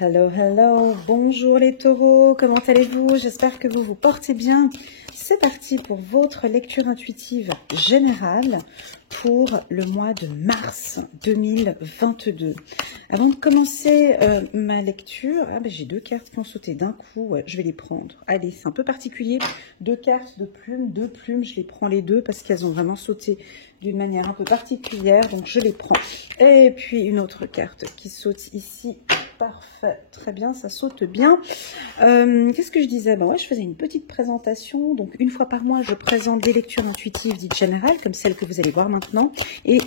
Hello, hello, bonjour les taureaux, comment allez-vous? J'espère que vous vous portez bien. C'est parti pour votre lecture intuitive générale pour le mois de mars 2022. Avant de commencer ma lecture, j'ai deux cartes qui ont sauté d'un coup, je vais les prendre. Allez, c'est un peu particulier, deux cartes de plumes, deux plumes, je les prends les deux parce qu'elles ont vraiment sauté d'une manière un peu particulière, donc je les prends. Et puis une autre carte qui saute ici. Parfait, très bien, ça saute bien. Qu'est-ce que je disais? Je faisais une petite présentation. Donc, une fois par mois, je présente des lectures intuitives dites générales, comme celle que vous allez voir maintenant, et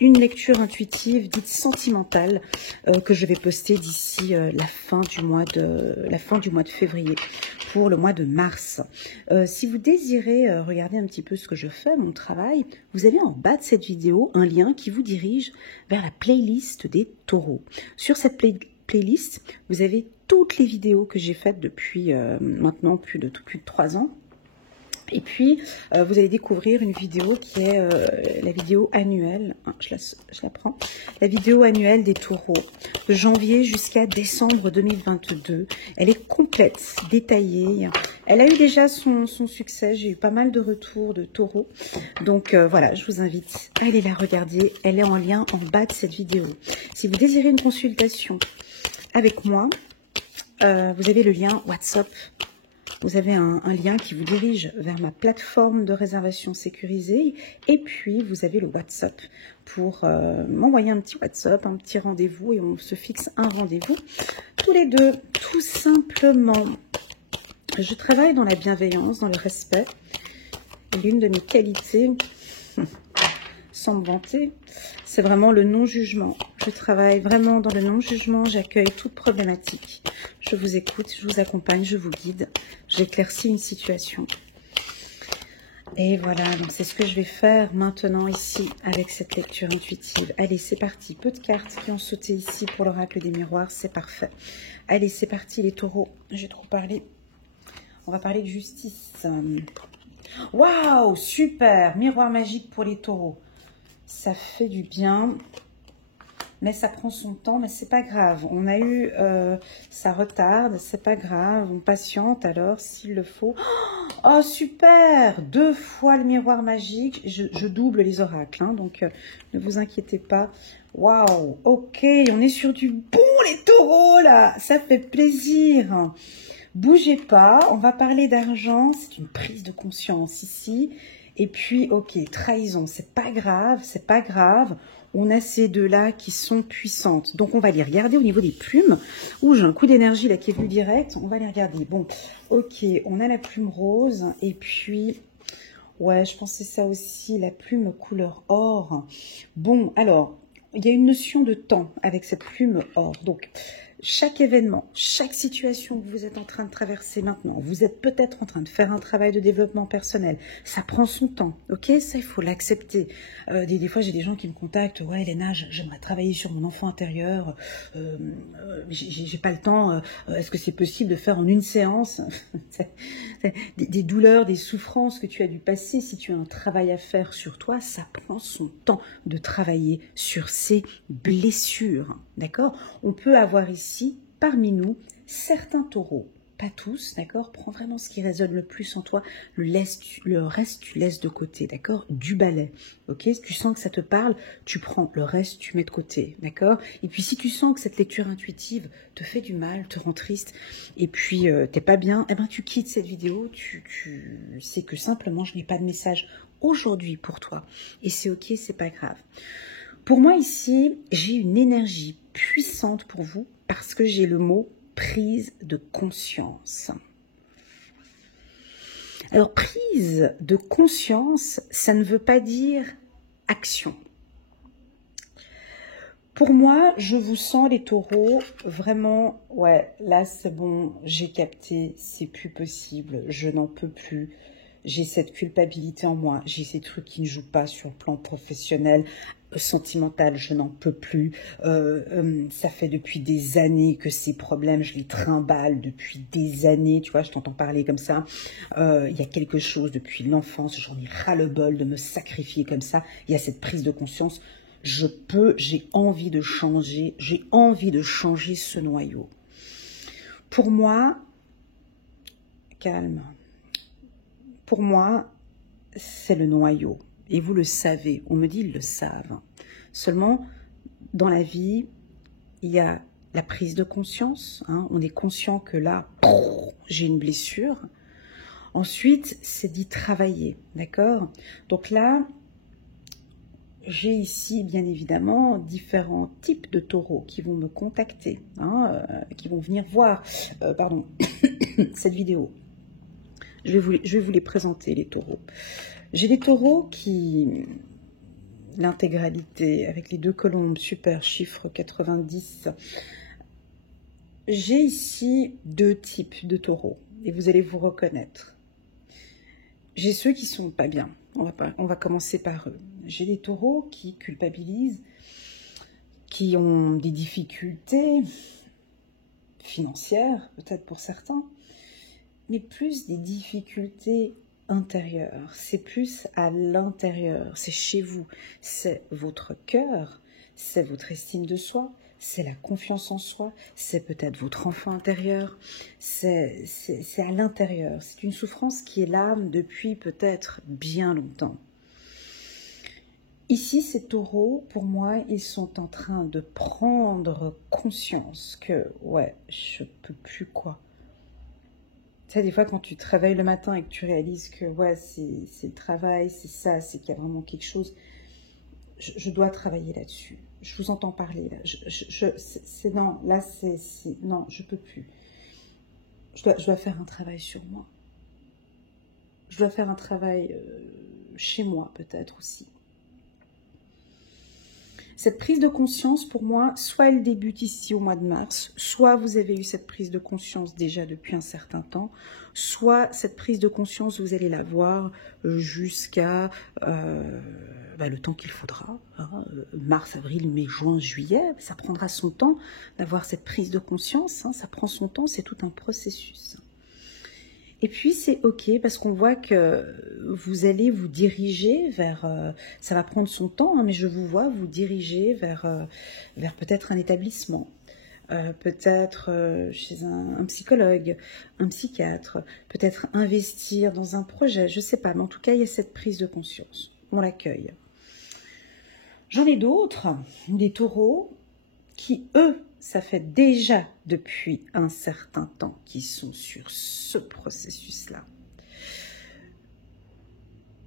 une lecture intuitive dite sentimentale que je vais poster d'ici la fin du mois de février pour le mois de mars. Si vous désirez regarder un petit peu ce que je fais, mon travail, vous avez en bas de cette vidéo un lien qui vous dirige vers la playlist des taureaux. Sur cette playlist, vous avez toutes les vidéos que j'ai faites depuis maintenant plus de 3 ans. Et puis, vous allez découvrir une vidéo qui est la vidéo annuelle, je la prends, la vidéo annuelle des taureaux, de janvier jusqu'à décembre 2022. Elle est complète, détaillée. Elle a eu déjà son succès, j'ai eu pas mal de retours de taureaux. Donc voilà, je vous invite à aller la regarder. Elle est en lien en bas de cette vidéo. Si vous désirez une consultation avec moi, vous avez le lien WhatsApp. Vous avez un lien qui vous dirige vers ma plateforme de réservation sécurisée. Et puis, vous avez le WhatsApp pour m'envoyer un petit WhatsApp, un petit rendez-vous. Et on se fixe un rendez-vous tous les deux, tout simplement. Je travaille dans la bienveillance, dans le respect. L'une de mes qualités, sans me vanter, c'est vraiment le non-jugement. Je travaille vraiment dans le non-jugement, j'accueille toute problématique. Je vous écoute, je vous accompagne, je vous guide, j'éclaircis une situation. Et voilà, donc c'est ce que je vais faire maintenant ici avec cette lecture intuitive. Allez, c'est parti. Peu de cartes qui ont sauté ici pour l'oracle des miroirs, c'est parfait. Allez, c'est parti les taureaux. J'ai trop parlé. On va parler de justice. Waouh, super! Miroir magique pour les taureaux. Ça fait du bien, mais ça prend son temps, mais c'est pas grave. On a eu, ça retarde, c'est pas grave. On patiente alors s'il le faut. Oh super! 2 fois le miroir magique. Je double les oracles, hein, donc ne vous inquiétez pas. Waouh! Ok, on est sur du bon les taureaux là. Ça fait plaisir. Bougez pas. On va parler d'argent. C'est une prise de conscience ici. Et puis, ok, trahison, c'est pas grave, c'est pas grave. On a ces deux-là qui sont puissantes. Donc, on va les regarder au niveau des plumes. Ouh, j'ai un coup d'énergie là qui est venu direct. On va les regarder. Bon, ok, on a la plume rose. Et puis, ouais, je pensais ça aussi, la plume couleur or. Bon, alors, il y a une notion de temps avec cette plume or. Donc, chaque événement, chaque situation que vous êtes en train de traverser maintenant, vous êtes peut-être en train de faire un travail de développement personnel, ça prend son temps, ok? Ça, il faut l'accepter. Des fois, j'ai des gens qui me contactent, ouais, Léna, j'aimerais travailler sur mon enfant intérieur, j'ai pas le temps, est-ce que c'est possible de faire en une séance? Des douleurs, des souffrances que tu as dû passer, si tu as un travail à faire sur toi, ça prend son temps de travailler sur ces blessures, d'accord? On peut avoir ici, parmi nous, certains taureaux, pas tous, d'accord? Prends vraiment ce qui résonne le plus en toi, le reste tu laisses de côté, d'accord? Du balai, ok? Si tu sens que ça te parle, tu prends, le reste tu mets de côté, d'accord? Et puis si tu sens que cette lecture intuitive te fait du mal, te rend triste, et puis t'es pas bien, eh ben tu quittes cette vidéo, tu sais que simplement je n'ai pas de message aujourd'hui pour toi, et c'est ok, c'est pas grave. Pour moi ici, j'ai une énergie puissante pour vous parce que j'ai le mot prise de conscience. Alors, prise de conscience, ça ne veut pas dire action. Pour moi, je vous sens les taureaux, vraiment, ouais, là c'est bon, j'ai capté, c'est plus possible, je n'en peux plus. J'ai cette culpabilité en moi, j'ai ces trucs qui ne jouent pas sur le plan professionnel, sentimental, je n'en peux plus. Ça fait depuis des années que ces problèmes, je les trimballe depuis des années, tu vois, je t'entends parler comme ça. Il y a quelque chose depuis l'enfance, j'en ai ras-le-bol de me sacrifier comme ça. Il y a cette prise de conscience, j'ai envie de changer ce noyau. Pour moi, calme, pour moi, c'est le noyau. Et vous le savez, on me dit ils le savent. Seulement, dans la vie, il y a la prise de conscience. On est conscient que là, j'ai une blessure. Ensuite, c'est d'y travailler, d'accord? Donc là, j'ai ici, bien évidemment, différents types de taureaux qui vont me contacter, qui vont venir voir cette vidéo. Je vais vous les présenter, les taureaux. J'ai des taureaux qui, l'intégralité, avec les 2 colombes, super, chiffre 90. J'ai ici 2 types de taureaux, et vous allez vous reconnaître. J'ai ceux qui sont pas bien, on va commencer par eux. J'ai des taureaux qui culpabilisent, qui ont des difficultés financières, peut-être pour certains, mais plus des difficultés intérieures. C'est plus à l'intérieur, c'est chez vous, c'est votre cœur, c'est votre estime de soi, c'est la confiance en soi, c'est peut-être votre enfant intérieur, c'est à l'intérieur. C'est une souffrance qui est là depuis peut-être bien longtemps. Ici, ces taureaux, pour moi, ils sont en train de prendre conscience que, ouais, je peux plus quoi. Tu sais, des fois, quand tu te réveilles le matin et que tu réalises que, ouais, c'est le travail, c'est ça, c'est qu'il y a vraiment quelque chose, je dois travailler là-dessus. Je vous entends parler, là. Non, là, non, je peux plus. Je dois faire un travail sur moi. Je dois faire un travail chez moi, peut-être aussi. Cette prise de conscience, pour moi, soit elle débute ici au mois de mars, soit vous avez eu cette prise de conscience déjà depuis un certain temps, soit cette prise de conscience, vous allez la voir jusqu'à le temps qu'il faudra, mars, avril, mai, juin, juillet, ça prendra son temps d'avoir cette prise de conscience, ça prend son temps, c'est tout un processus. Et puis c'est ok parce qu'on voit que vous allez vous diriger vers, ça va prendre son temps, mais je vous vois vous diriger vers peut-être un établissement, peut-être chez un psychologue, un psychiatre, peut-être investir dans un projet, je ne sais pas, mais en tout cas il y a cette prise de conscience, on l'accueille. J'en ai d'autres, des taureaux, qui eux, ça fait déjà depuis un certain temps qu'ils sont sur ce processus-là.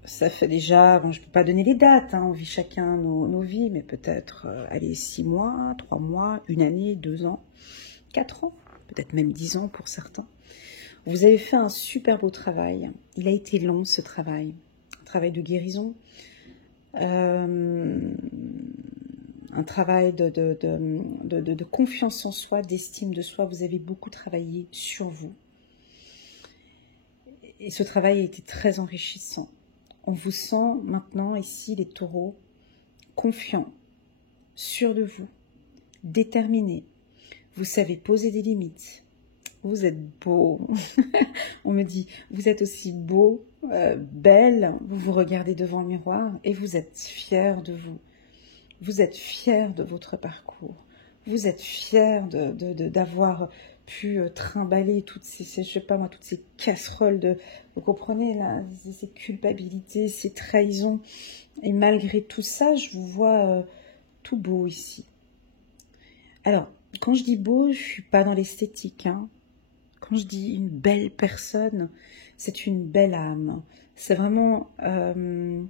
Ça fait déjà, bon, je ne peux pas donner les dates, on vit chacun nos vies, mais peut-être, 6 mois, 3 mois, 1 année, 2 ans, 4 ans, peut-être même 10 ans pour certains. Vous avez fait un super beau travail. Il a été long, ce travail. Un travail de guérison. Un travail de confiance en soi, d'estime de soi. Vous avez beaucoup travaillé sur vous. Et ce travail a été très enrichissant. On vous sent maintenant, ici, les taureaux, confiants, sûrs de vous, déterminés. Vous savez poser des limites. Vous êtes beau. On me dit, vous êtes aussi beau, belle. Vous vous regardez devant le miroir et vous êtes fiers de vous. Vous êtes fiers de votre parcours. Vous êtes fiers d'avoir pu trimballer toutes ces, je sais pas moi, toutes ces casseroles vous comprenez là, ces culpabilités, ces trahisons. Et malgré tout ça, je vous vois tout beau ici. Alors, quand je dis beau, je suis pas dans l'esthétique, Quand je dis une belle personne, c'est une belle âme. C'est vraiment, on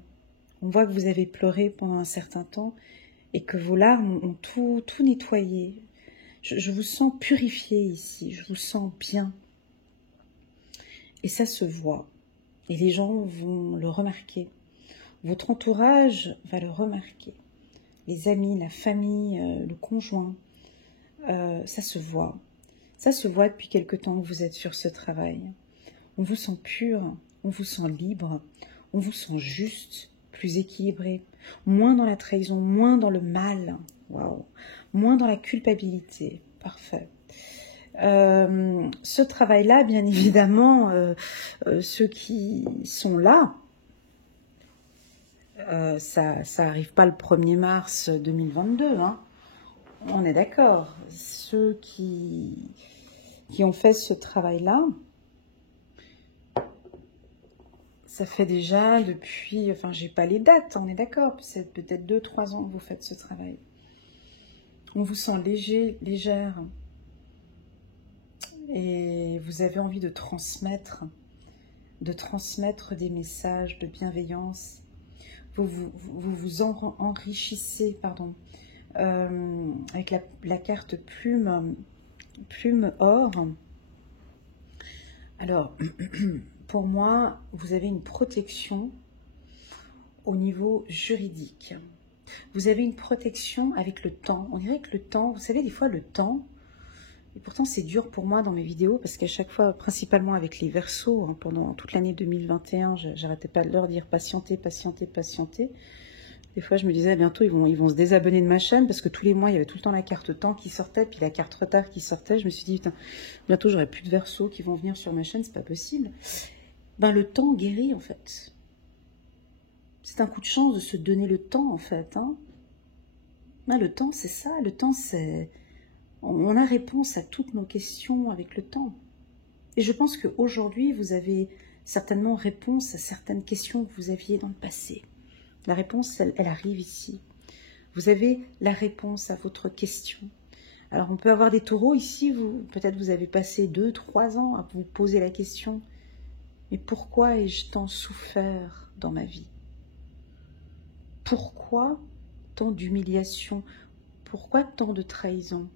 voit que vous avez pleuré pendant un certain temps et que vos larmes ont tout nettoyé. Je vous sens purifié ici, je vous sens bien. Et ça se voit. Et les gens vont le remarquer. Votre entourage va le remarquer. Les amis, la famille, le conjoint, ça se voit. Ça se voit depuis quelque temps que vous êtes sur ce travail. On vous sent pur, on vous sent libre, on vous sent juste, plus équilibré, moins dans la trahison, moins dans le mal, waouh, moins dans la culpabilité, parfait. Ce travail-là, bien évidemment, ceux qui sont là, ça n'arrive pas le 1er mars 2022, on est d'accord. Ceux qui qui ont fait ce travail-là. Ça fait déjà depuis, enfin j'ai pas les dates, on est d'accord, c'est peut-être 2-3 ans que vous faites ce travail. On vous sent léger, légère. Et vous avez envie de transmettre des messages de bienveillance. Vous enrichissez, pardon, avec la carte plume or. Alors, pour moi, vous avez une protection au niveau juridique. Vous avez une protection avec le temps. On dirait que le temps, vous savez, des fois le temps, et pourtant c'est dur pour moi dans mes vidéos, parce qu'à chaque fois, principalement avec les Verseaux, hein, pendant toute l'année 2021, j'arrêtais pas de leur dire patientez, patientez, patientez. Des fois je me disais bientôt ils vont se désabonner de ma chaîne, parce que tous les mois il y avait tout le temps la carte temps qui sortait, puis la carte retard qui sortait. Je me suis dit putain, bientôt j'aurai plus de Verseaux qui vont venir sur ma chaîne, c'est pas possible. Ben le temps guérit en fait. C'est un coup de chance de se donner le temps en fait. Hein. Ben, le temps c'est ça, le temps c'est... On a réponse à toutes nos questions avec le temps. Et je pense qu'aujourd'hui, vous avez certainement réponse à certaines questions que vous aviez dans le passé. La réponse, elle arrive ici. Vous avez la réponse à votre question. Alors, on peut avoir des taureaux ici, peut-être vous avez passé 2-3 ans à vous poser la question. Mais pourquoi ai-je tant souffert dans ma vie? Pourquoi tant d'humiliation? Pourquoi tant de trahison?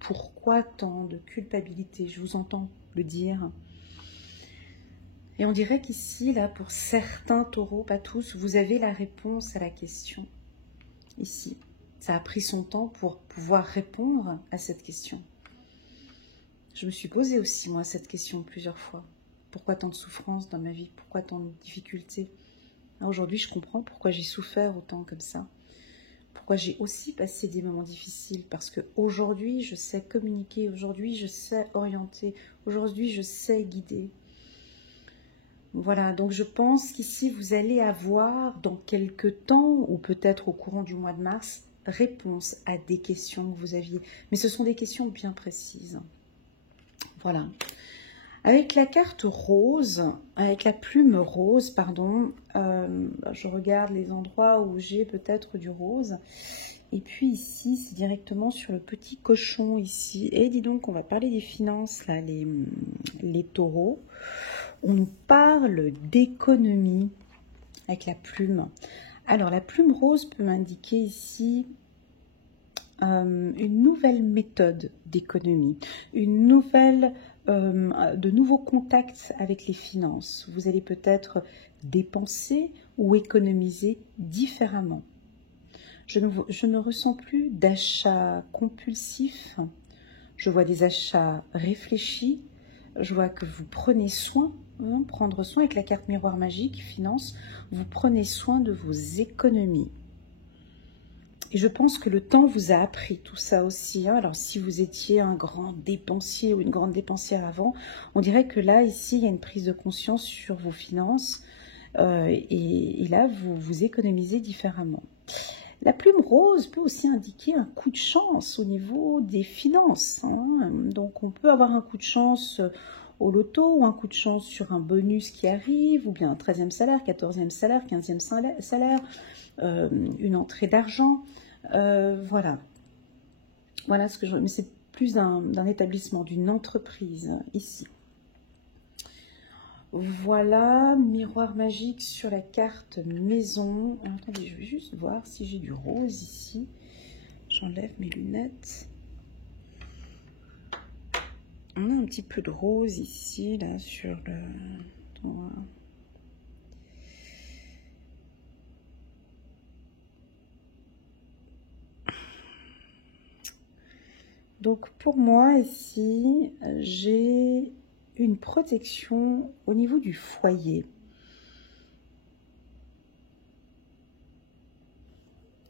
Pourquoi tant de culpabilité? Je vous entends le dire. Et on dirait qu'ici, là, pour certains taureaux, pas tous, vous avez la réponse à la question. Ici, ça a pris son temps pour pouvoir répondre à cette question. Je me suis posé aussi, moi, cette question plusieurs fois. Pourquoi tant de souffrance dans ma vie? Pourquoi tant de difficultés? Aujourd'hui, je comprends pourquoi j'ai souffert autant comme ça. Pourquoi j'ai aussi passé des moments difficiles, parce qu'aujourd'hui, je sais communiquer, aujourd'hui, je sais orienter, aujourd'hui, je sais guider. Voilà, donc je pense qu'ici, vous allez avoir, dans quelques temps, ou peut-être au courant du mois de mars, réponse à des questions que vous aviez. Mais ce sont des questions bien précises. Voilà. Avec la carte rose, avec la plume rose, pardon, je regarde les endroits où j'ai peut-être du rose. Et puis ici, c'est directement sur le petit cochon ici. Et dis donc, on va parler des finances, là, les taureaux. On nous parle d'économie avec la plume. Alors, la plume rose peut m'indiquer ici une nouvelle méthode d'économie, de nouveaux contacts avec les finances. Vous allez peut-être dépenser ou économiser différemment. Je ne ressens plus d'achats compulsifs. Je vois des achats réfléchis. Je vois que vous prenez soin, prendre soin avec la carte miroir magique, finance, vous prenez soin de vos économies. Et je pense que le temps vous a appris tout ça aussi. Hein. Alors, si vous étiez un grand dépensier ou une grande dépensière avant, on dirait que là, ici, il y a une prise de conscience sur vos finances. Et là, vous économisez différemment. La plume rose peut aussi indiquer un coup de chance au niveau des finances. Hein. Donc, on peut avoir un coup de chance au loto, ou un coup de chance sur un bonus qui arrive, ou bien un 13e salaire, 14e salaire, 15e salaire, une entrée d'argent. Voilà ce que je... Mais c'est plus d'un établissement, d'une entreprise, ici. Voilà, miroir magique sur la carte maison. Alors, attendez, je vais juste voir si j'ai du rose ici. J'enlève mes lunettes. On a un petit peu de rose ici, là, sur le... Donc pour moi ici, j'ai une protection au niveau du foyer.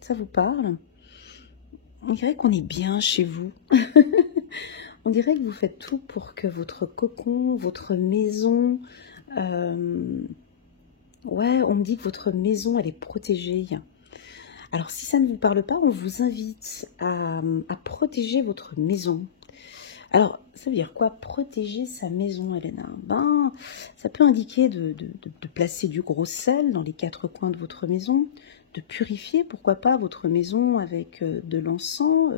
Ça vous parle? On dirait qu'on est bien chez vous. On dirait que vous faites tout pour que votre cocon, votre maison... Ouais, on me dit que votre maison, elle est protégée. Alors, si ça ne vous parle pas, on vous invite à protéger votre maison. Alors, ça veut dire quoi? Protéger sa maison, Elena. Ben, ça peut indiquer de placer du gros sel dans les 4 coins de votre maison, de purifier, pourquoi pas, votre maison avec de l'encens,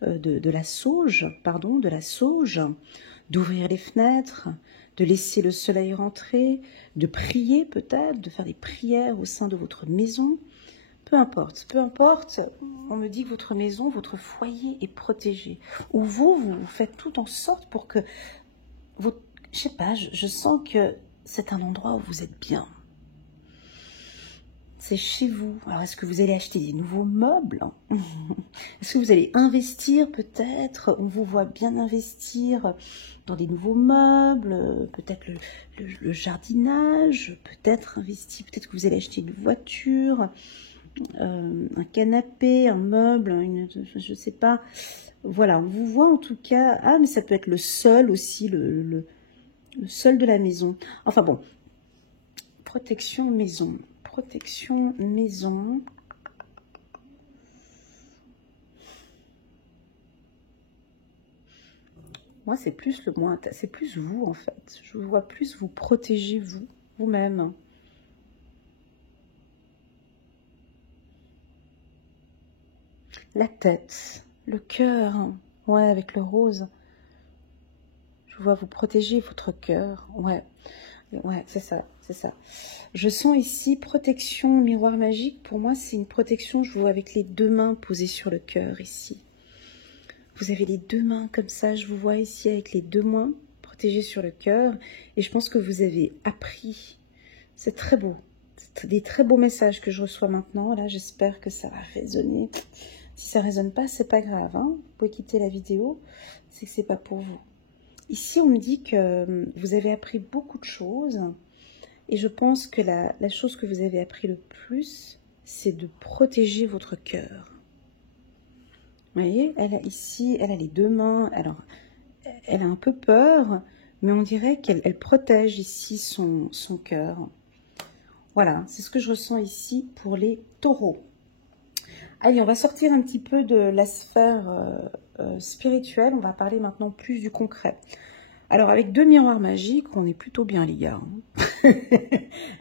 de la sauge, pardon, de la sauge, d'ouvrir les fenêtres, de laisser le soleil rentrer, de prier peut-être, de faire des prières au sein de votre maison. Peu importe, on me dit que votre maison, votre foyer est protégé. Ou vous faites tout en sorte pour que, je sais pas, je sens que c'est un endroit où vous êtes bien. C'est chez vous. Alors, est-ce que vous allez acheter des nouveaux meubles? Est-ce que vous allez investir peut-être? On vous voit bien investir dans des nouveaux meubles, peut-être le jardinage, peut-être investir, peut-être que vous allez acheter une voiture, un canapé, un meuble, je ne sais pas. Voilà, on vous voit en tout cas. Ah, mais ça peut être le sol aussi, le sol de la maison. Enfin bon, protection maison. Protection maison. Moi, c'est plus c'est plus vous en fait. Je vous vois plus vous protéger vous-même. La tête, le cœur, ouais, avec le rose. Je vois vous protéger votre cœur, ouais, c'est ça, c'est ça. Je sens ici protection miroir magique. Pour moi, c'est une protection, je vous vois avec les 2 mains posées sur le cœur ici. Vous avez les 2 mains comme ça, je vous vois ici avec les 2 mains protégées sur le cœur. Et je pense que vous avez appris. C'est très beau. C'est des très beaux messages que je reçois maintenant. Là, j'espère que ça va résonner. Si ça ne résonne pas, c'est pas grave. Hein. Vous pouvez quitter la vidéo, c'est que c'est pas pour vous. Ici, on me dit que vous avez appris beaucoup de choses. Et je pense que la chose que vous avez appris le plus, c'est de protéger votre cœur. Vous voyez, elle a les 2 mains. Alors, elle a un peu peur, mais on dirait qu'elle protège ici son cœur. Voilà, c'est ce que je ressens ici pour les taureaux. Allez, on va sortir un petit peu de la sphère spirituelle. On va parler maintenant plus du concret. Alors, avec 2 miroirs magiques, on est plutôt bien, les gars.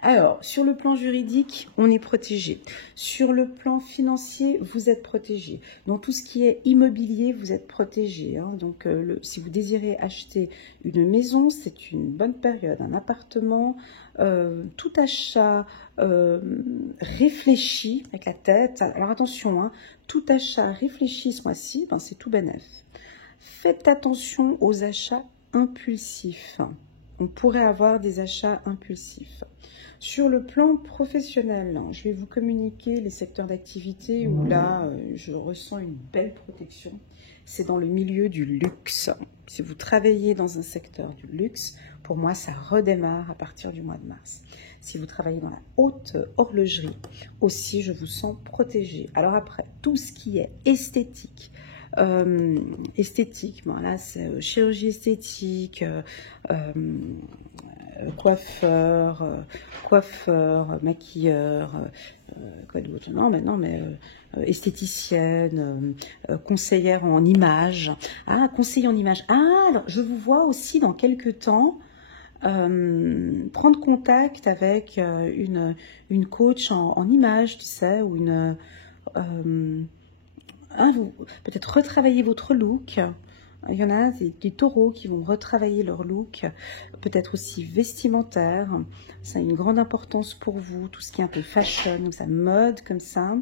Alors, sur le plan juridique, on est protégé. Sur le plan financier, vous êtes protégé. Dans tout ce qui est immobilier, vous êtes protégé. Hein. Donc, si vous désirez acheter une maison, c'est une bonne période. Un appartement, tout achat réfléchi avec la tête. Alors, attention, hein, tout achat réfléchi ce mois-ci, ben, c'est tout bénef. Faites attention aux achats impulsifs. On pourrait avoir des achats impulsifs. Sur le plan professionnel, je vais vous communiquer les secteurs d'activité où là, je ressens une belle protection. C'est dans le milieu du luxe. Si vous travaillez dans un secteur du luxe, pour moi, ça redémarre à partir du mois de mars. Si vous travaillez dans la haute horlogerie, aussi, je vous sens protégé. Alors après, tout ce qui est esthétique, bon, là c'est chirurgie esthétique, coiffeur, maquilleur, quoi d'autre, non mais esthéticienne, conseillère en images. Ah, conseiller en images. Ah, alors je vous vois aussi dans quelques temps prendre contact avec une coach en images, tu sais, ou une peut-être retravailler votre look. Il y en a des taureaux qui vont retravailler leur look, peut-être aussi vestimentaire. Ça a une grande importance pour vous, tout ce qui est un peu fashion, donc ça mode comme ça.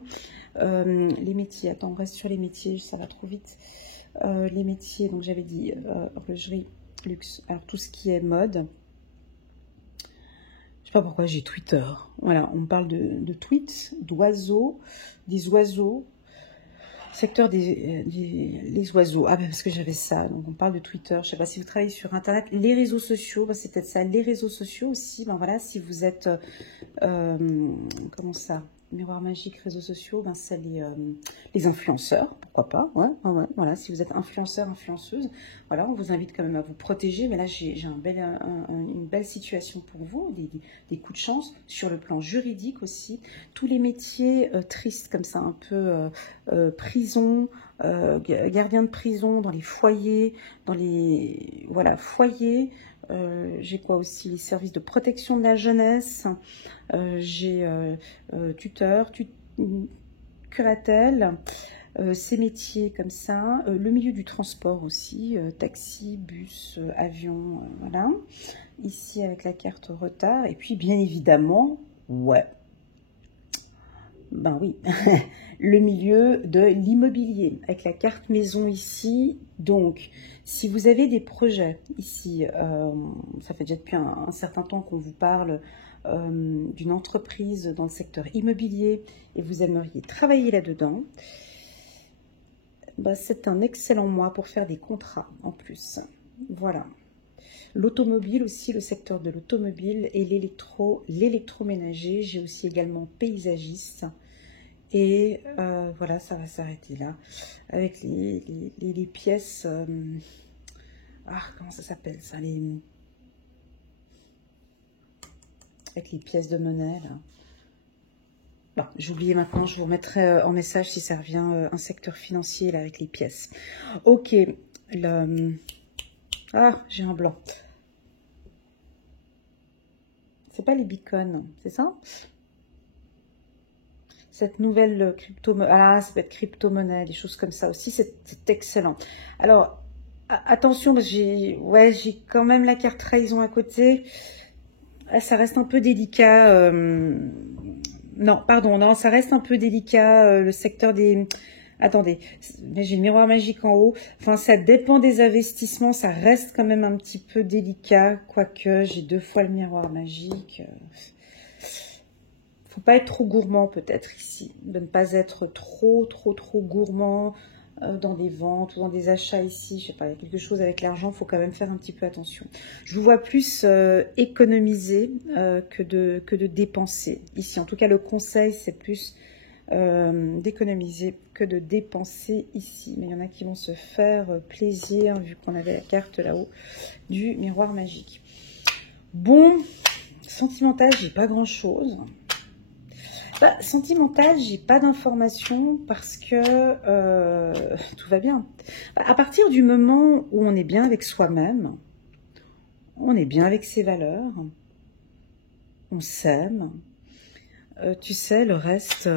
Les métiers, attends, on reste sur les métiers, ça va trop vite. Les métiers, donc j'avais dit horlogerie, luxe, alors tout ce qui est mode. Je sais pas pourquoi j'ai Twitter. Voilà, on parle de tweets, d'oiseaux, des oiseaux. Secteur les oiseaux. Ah ben parce que j'avais ça. Donc on parle de Twitter. Je ne sais pas si vous travaillez sur Internet. Les réseaux sociaux, ben c'est peut-être ça. Les réseaux sociaux aussi. Ben voilà, si vous êtes comment ça? Miroir magique, réseaux sociaux, ben c'est les influenceurs, pourquoi pas, ouais, voilà, si vous êtes influenceur, influenceuse, voilà, on vous invite quand même à vous protéger, mais là j'ai une belle situation pour vous, des coups de chance, sur le plan juridique aussi, tous les métiers tristes comme ça, un peu prison, gardien de prison, dans les foyers, dans les voilà, foyers. J'ai quoi aussi? Les services de protection de la jeunesse. J'ai tuteur, curatelle. Ces métiers comme ça, le milieu du transport aussi, taxi, bus, avion, voilà. Ici avec la carte retard, et puis bien évidemment, ouais, ben oui, le milieu de l'immobilier, avec la carte maison ici. Donc, si vous avez des projets ici, ça fait déjà depuis un certain temps qu'on vous parle d'une entreprise dans le secteur immobilier, et vous aimeriez travailler là-dedans, bah, c'est un excellent mois pour faire des contrats en plus. Voilà. L'automobile aussi, le secteur de l'automobile et l'électroménager. J'ai aussi également paysagiste. Et voilà, ça va s'arrêter là. Avec les pièces... comment ça s'appelle ça, avec les pièces de monnaie, là. Bon, j'ai oublié maintenant, je vous remettrai en message si ça revient un secteur financier là avec les pièces. Ok, j'ai un blanc. C'est pas les beacons, c'est ça? Cette nouvelle crypto-monnaie, ça peut être crypto-monnaie, des choses comme ça aussi, c'est excellent. Alors, attention, parce que j'ai quand même la carte trahison à côté. Ça reste un peu délicat. Non, pardon, non, ça reste un peu délicat, le secteur des... Attendez, mais j'ai le miroir magique en haut. Enfin, ça dépend des investissements, ça reste quand même un petit peu délicat, quoique j'ai 2 fois le miroir magique. Faut pas être trop gourmand peut-être ici, de ne pas être trop gourmand dans des ventes ou dans des achats ici. Je sais pas, il y a quelque chose avec l'argent, faut quand même faire un petit peu attention. Je vous vois plus économiser que de dépenser ici. En tout cas, le conseil, c'est plus d'économiser que de dépenser ici. Mais il y en a qui vont se faire plaisir, vu qu'on avait la carte là-haut du miroir magique. Bon, sentimental, j'ai pas grand-chose. Bah, sentimental, j'ai pas d'informations parce que tout va bien. À partir du moment où on est bien avec soi-même, on est bien avec ses valeurs, on s'aime, tu sais, le reste,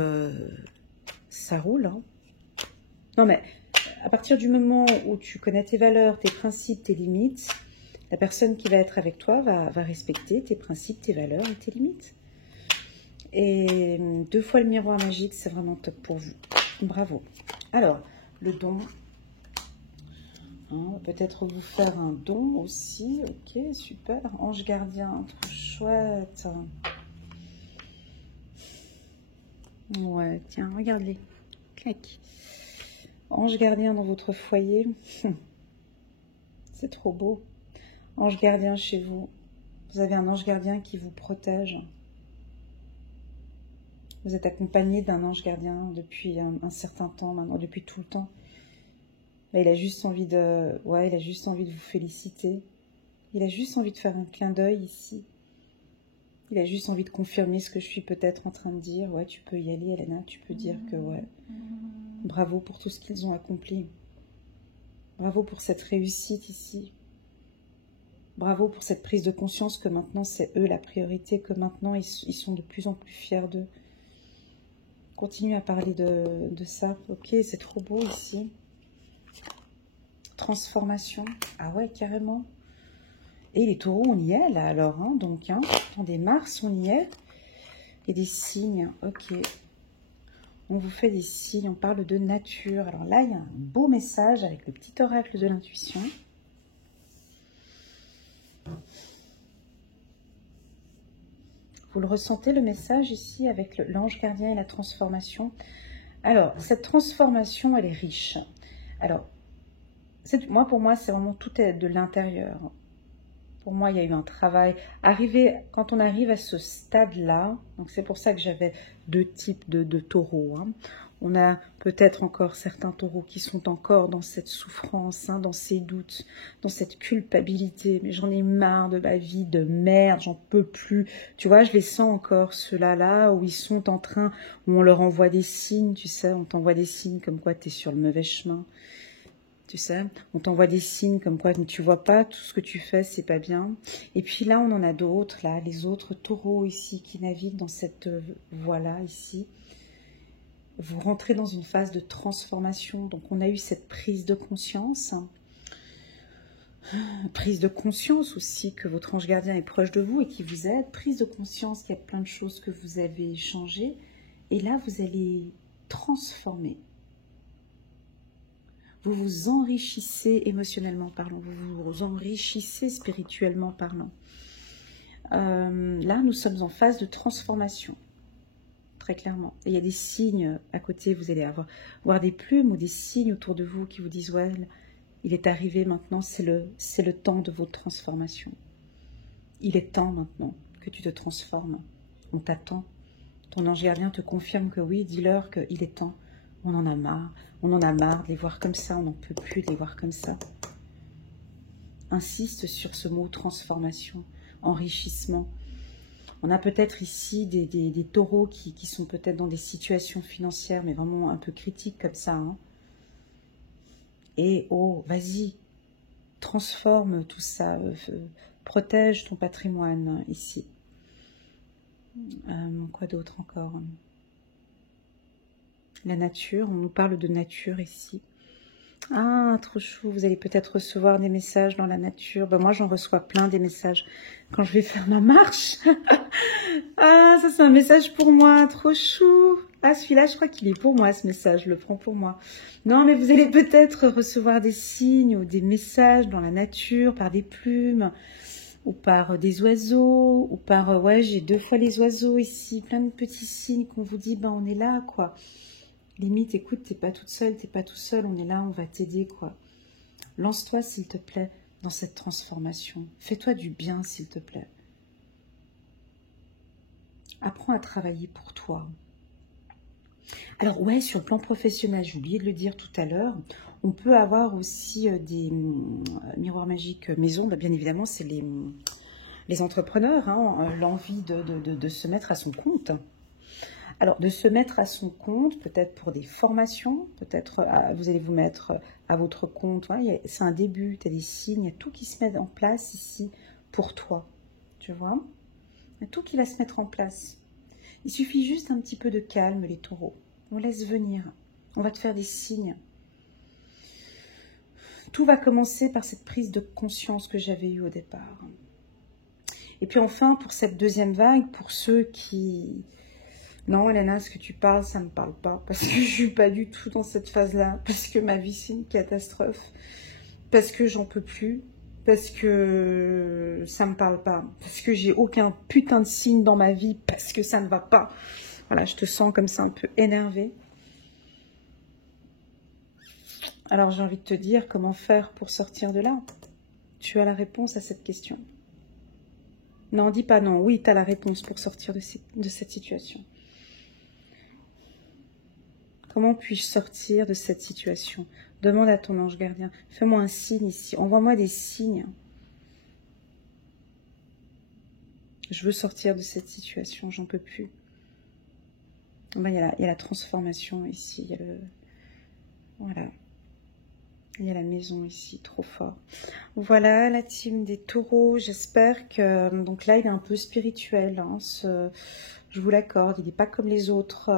ça roule. Hein. Non mais, à partir du moment où tu connais tes valeurs, tes principes, tes limites, la personne qui va être avec toi va respecter tes principes, tes valeurs et tes limites. Et 2 fois le miroir magique, c'est vraiment top pour vous. Bravo. Alors, le don. Hein, peut-être vous faire un don aussi. Ok, super. Ange gardien, trop chouette. Ouais, tiens, regarde-les. Clac. Ange gardien dans votre foyer. C'est trop beau. Ange gardien chez vous. Vous avez un ange gardien qui vous protège. Vous êtes accompagné d'un ange gardien depuis un certain temps maintenant, depuis tout le temps. Là, il a juste envie de, il a juste envie de vous féliciter. Il a juste envie de faire un clin d'œil ici. Il a juste envie de confirmer ce que je suis peut-être en train de dire. Ouais, tu peux y aller, Elena. Tu peux dire que bravo pour tout ce qu'ils ont accompli. Bravo pour cette réussite ici. Bravo pour cette prise de conscience que maintenant c'est eux la priorité, que maintenant ils sont de plus en plus fiers d'eux. Continue à parler de ça. Ok, c'est trop beau ici. Transformation. Ah ouais, carrément. Et les taureaux, on y est là alors. Hein, donc, attendez, Mars, on y est. Et des signes. Ok. On vous fait des signes. On parle de nature. Alors là, il y a un beau message avec le petit oracle de l'intuition. Vous le ressentez, le message ici, avec l'ange gardien et la transformation. Alors, cette transformation, elle est riche. Alors, pour moi, c'est vraiment tout est de l'intérieur. Pour moi, il y a eu un travail. Quand on arrive à ce stade-là, donc c'est pour ça que j'avais 2 types de taureaux. Hein, On a peut-être encore certains taureaux qui sont encore dans cette souffrance, hein, dans ces doutes, dans cette culpabilité. Mais j'en ai marre de ma vie de merde, j'en peux plus. Tu vois, je les sens encore, ceux-là, là, où ils sont en train, où on leur envoie des signes, tu sais, on t'envoie des signes comme quoi tu es sur le mauvais chemin. Tu sais, on t'envoie des signes comme quoi tu vois pas, tout ce que tu fais, c'est pas bien. Et puis là, on en a d'autres, là, les autres taureaux ici qui naviguent dans cette voie-là, ici. Vous rentrez dans une phase de transformation. Donc, on a eu cette prise de conscience. Prise de conscience aussi que votre ange gardien est proche de vous et qui vous aide. Prise de conscience qu'il y a plein de choses que vous avez changées. Et là, vous allez transformer. Vous vous enrichissez émotionnellement parlant. Vous vous enrichissez spirituellement parlant. Là, nous sommes en phase de transformation. Très clairement. Et il y a des signes à côté, vous allez voir des plumes ou des signes autour de vous qui vous disent « Ouais, il est arrivé maintenant, c'est le temps de votre transformation. Il est temps maintenant que tu te transformes. On t'attend. Ton ange gardien te confirme que oui, dis-leur qu'il est temps. On en a marre. On en a marre de les voir comme ça, on n'en peut plus de les voir comme ça. » Insiste sur ce mot transformation, enrichissement. On a peut-être ici des taureaux qui sont peut-être dans des situations financières, mais vraiment un peu critiques comme ça. Hein. Et oh, vas-y, transforme tout ça, protège ton patrimoine ici. Quoi d'autre encore? La nature, on nous parle de nature ici. Ah, trop chou, vous allez peut-être recevoir des messages dans la nature. Ben, moi, j'en reçois plein des messages quand je vais faire ma marche. Ah, ça c'est un message pour moi, trop chou. Ah, celui-là, je crois qu'il est pour moi, ce message, je le prends pour moi. Non, mais vous allez peut-être recevoir des signes ou des messages dans la nature, par des plumes, ou par des oiseaux, ou par, ouais, j'ai 2 fois les oiseaux ici, plein de petits signes qu'on vous dit, ben on est là, quoi. Limite, écoute, t'es pas toute seule, t'es pas tout seul, on est là, on va t'aider, quoi. Lance-toi, s'il te plaît, dans cette transformation. Fais-toi du bien, s'il te plaît. Apprends à travailler pour toi. Alors, ouais, sur le plan professionnel, j'ai oublié de le dire tout à l'heure, on peut avoir aussi des miroirs magiques maison. Bah, bien évidemment, c'est les entrepreneurs, hein, l'envie de se mettre à son compte. Alors, de se mettre à son compte, peut-être pour des formations, peut-être vous allez vous mettre à votre compte. Ouais, c'est un début, tu as des signes, il y a tout qui se met en place ici pour toi. Tu vois? Il y a tout qui va se mettre en place. Il suffit juste un petit peu de calme, les taureaux. On laisse venir. On va te faire des signes. Tout va commencer par cette prise de conscience que j'avais eue au départ. Et puis enfin, pour cette deuxième vague, pour ceux qui... Non, Elena, ce que tu parles, ça ne me parle pas. Parce que je ne suis pas du tout dans cette phase-là. Parce que ma vie, c'est une catastrophe. Parce que j'en peux plus. Parce que ça ne me parle pas. Parce que j'ai aucun putain de signe dans ma vie. Parce que ça ne va pas. Voilà, je te sens comme ça un peu énervée. Alors j'ai envie de te dire comment faire pour sortir de là. Tu as la réponse à cette question. Non, dis pas non. Oui, tu as la réponse pour sortir de cette situation. Comment puis-je sortir de cette situation? Demande à ton ange gardien. Fais-moi un signe ici. Envoie-moi des signes. Je veux sortir de cette situation. J'en peux plus. Ben, il y a la transformation ici. Il y a le... Voilà. Il y a la maison ici, trop fort. Voilà la team des taureaux. J'espère que... Donc là, il est un peu spirituel. Hein, je vous l'accorde. Il n'est pas comme les autres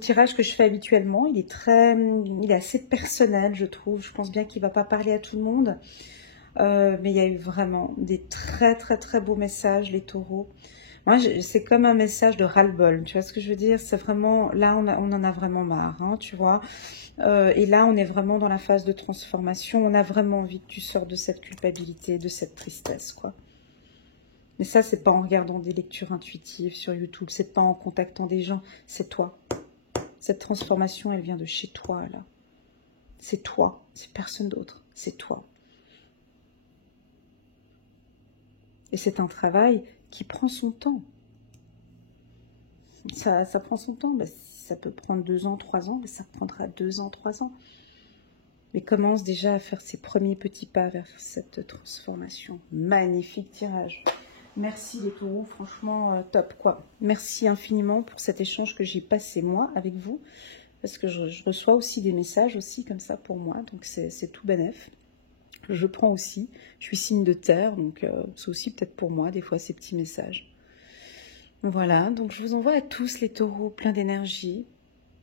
tirages que je fais habituellement. Il est assez personnel, je trouve. Je pense bien qu'il ne va pas parler à tout le monde. Mais il y a eu vraiment des très, très, très beaux messages, les taureaux. Moi, c'est comme un message de ras-le-bol. Tu vois ce que je veux dire? C'est vraiment... Là, on en a vraiment marre, hein, tu vois. Et là, on est vraiment dans la phase de transformation. On a vraiment envie que tu sors de cette culpabilité, de cette tristesse, quoi. Mais ça, c'est pas en regardant des lectures intuitives sur YouTube. C'est pas en contactant des gens. C'est toi. Cette transformation, elle vient de chez toi, là. C'est toi. C'est personne d'autre. C'est toi. Et c'est un travail qui prend son temps. Ça prend son temps. Bah, ça peut prendre 2 ans, 3 ans, mais ça prendra 2 ans, 3 ans. Mais commence déjà à faire ses premiers petits pas vers cette transformation. Magnifique tirage. Merci les taureaux, franchement top quoi. Merci infiniment pour cet échange que j'ai passé moi avec vous. Parce que je reçois aussi des messages aussi comme ça pour moi. Donc c'est tout bénef. Je prends aussi. Je suis signe de terre. Donc c'est aussi peut-être pour moi des fois ces petits messages. Voilà. Donc je vous envoie à tous les taureaux plein d'énergie.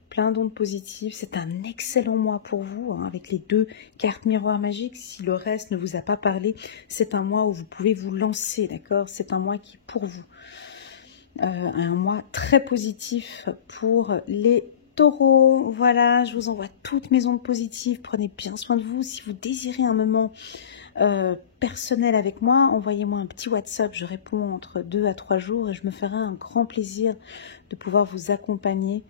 Plein d'ondes positives, c'est un excellent mois pour vous, hein, avec les 2 cartes miroirs magiques. Si le reste ne vous a pas parlé, c'est un mois où vous pouvez vous lancer, d'accord? C'est un mois qui est pour vous. Un mois très positif pour les taureaux. Voilà, je vous envoie toutes mes ondes positives. Prenez bien soin de vous. Si vous désirez un moment personnel avec moi, envoyez-moi un petit WhatsApp. Je réponds entre 2 à 3 jours et je me ferai un grand plaisir de pouvoir vous accompagner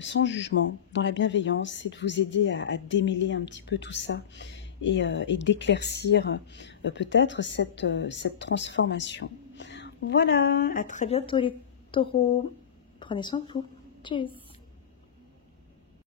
sans jugement, dans la bienveillance, et de vous aider à démêler un petit peu tout ça et d'éclaircir peut-être cette transformation. Voilà, à très bientôt les taureaux. Prenez soin de vous. Tchuss.